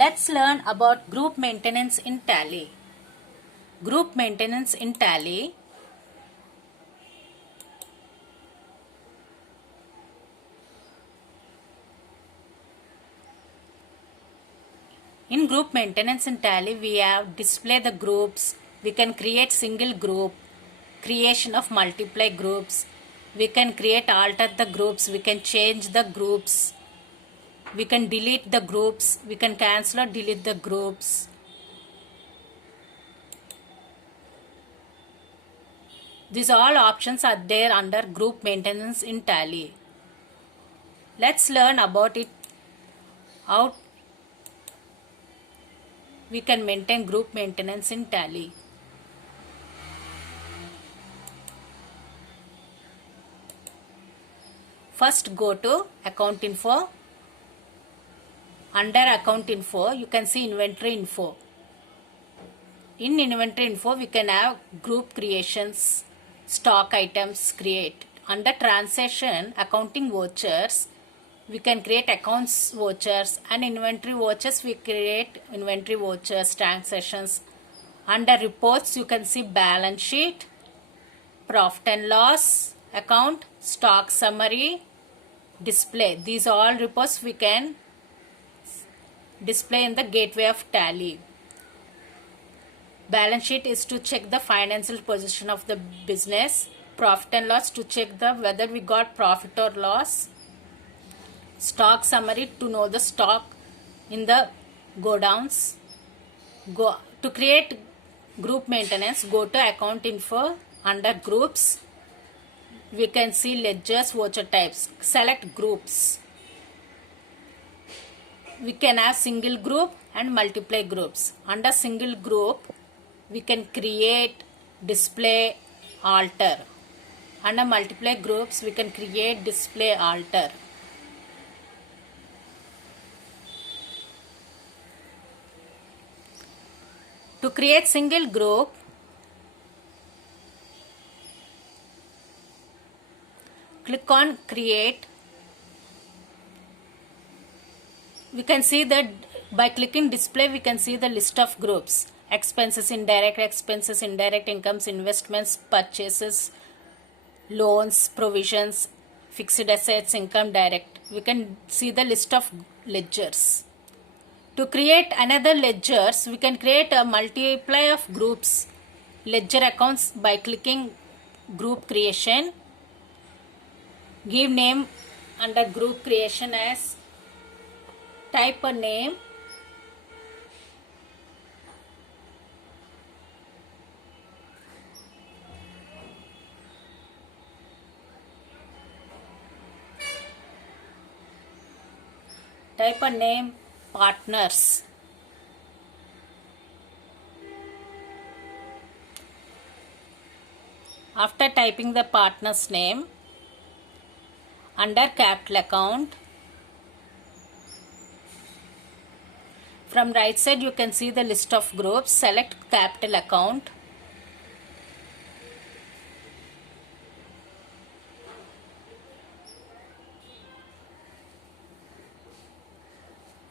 Let's learn about group maintenance in Tally. Group maintenance in Tally. In group maintenance in Tally, we have display the groups. We can create single group, creation of multiply groups. We can create alter the groups. We can change the groups. We can delete the groups. We can cancel or delete the groups. These all options are there under group maintenance in Tally. Let's learn about it. How we can maintain group maintenance in Tally. First go to account info. Under account info you can see inventory info. In inventory info we can have group creations, stock items create. Under transaction accounting vouchers we can create accounts vouchers, and inventory vouchers we create inventory vouchers transactions. Under reports you can see balance sheet, profit and loss account, stock summary, display. These all reports we can display in the gateway of Tally. Balance sheet is to check the financial position of the business. Profit and loss to check the whether we got profit or loss. Stock summary to know the stock in the godowns. To create group maintenance, go to account info. Under groups we can see ledgers, voucher types. Select groups. We can have single group and multiply groups. Under single group we can create, display, alter. Under multiply groups we can create, display, alter. To create single group, click on create. We can see that by clicking display we can see the list of groups. Expenses, indirect expenses, indirect incomes, investments, purchases, loans, provisions, fixed assets, income, direct. We can see the list of ledgers. To create another ledgers, we can create a multiply of groups, ledger accounts by clicking group creation. Give name under group creation as, type a name, partners. After typing the partner's name, under capital account, from right side you can see the list of groups. Select capital account.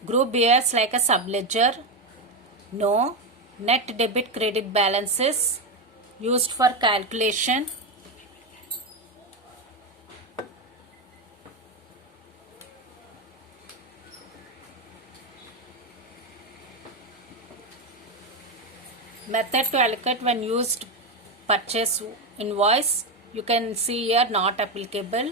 Group bears like a subledger. No. Net debit credit balances used for calculation. Method to allocate when used purchase invoice. You can see here not applicable.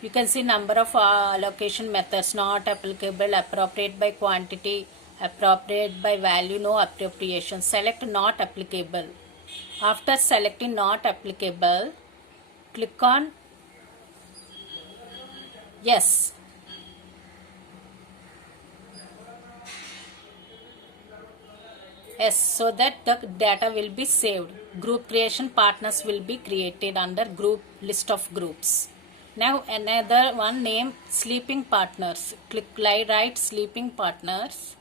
You can see number of allocation methods. Not applicable, appropriate by quantity, appropriate by value, no appropriation. Select not applicable. After selecting not applicable, click on yes. Yes, so that the data will be saved. Group creation partners will be created under group list of groups. Now another one name sleeping partners. Click write sleeping partners.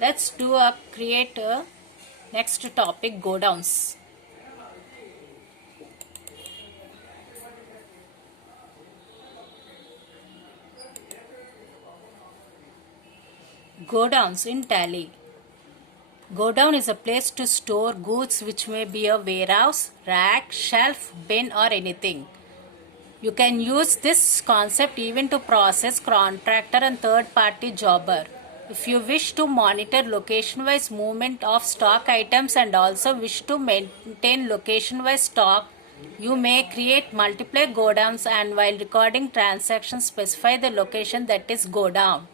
Let's create a next topic, go downs. Go downs in Tally. Go down is a place to store goods which may be a warehouse, rack, shelf, bin or anything. You can use this concept even to process contractor and third party jobber. If you wish to monitor location wise movement of stock items and also wish to maintain location wise stock, you may create multiple go downs and while recording transactions specify the location that is go down.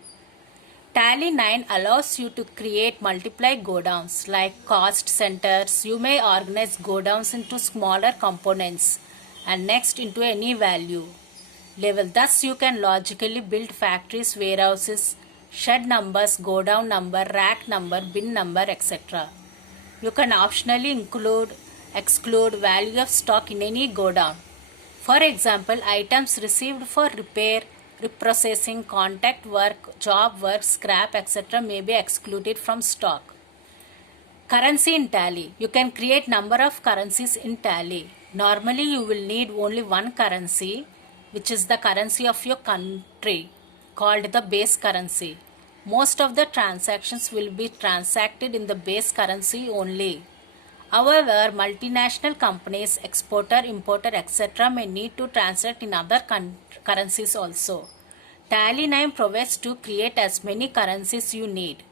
Tally 9 allows you to create multiply go downs like cost centers. You may organize go downs into smaller components and next into any value level. Thus, you can logically build factories, warehouses, shed numbers, go down number, rack number, bin number, etc. You can optionally exclude value of stock in any go down. For example, items received for repair, reprocessing, contact work, job work, scrap, etc. may be excluded from stock. Currency in Tally. You can create number of currencies in Tally. Normally, you will need only one currency, which is the currency of your country, called the base currency. Most of the transactions will be transacted in the base currency only. However, multinational companies, exporter, importer, etc. may need to transact in other currencies also. Tally 9 provides to create as many currencies you need.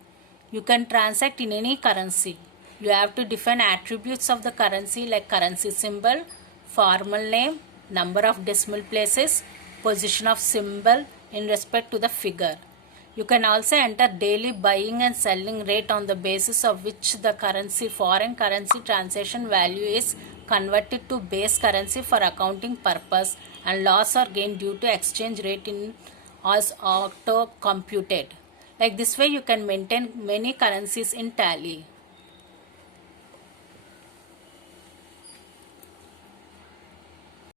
You can transact in any currency. You have to define attributes of the currency like currency symbol, formal name, number of decimal places, position of symbol in respect to the figure. You can also enter daily buying and selling rate on the basis of which the foreign currency transaction value is converted to base currency for accounting purpose and loss or gain due to exchange rate is auto computed. Like this way you can maintain many currencies in Tally.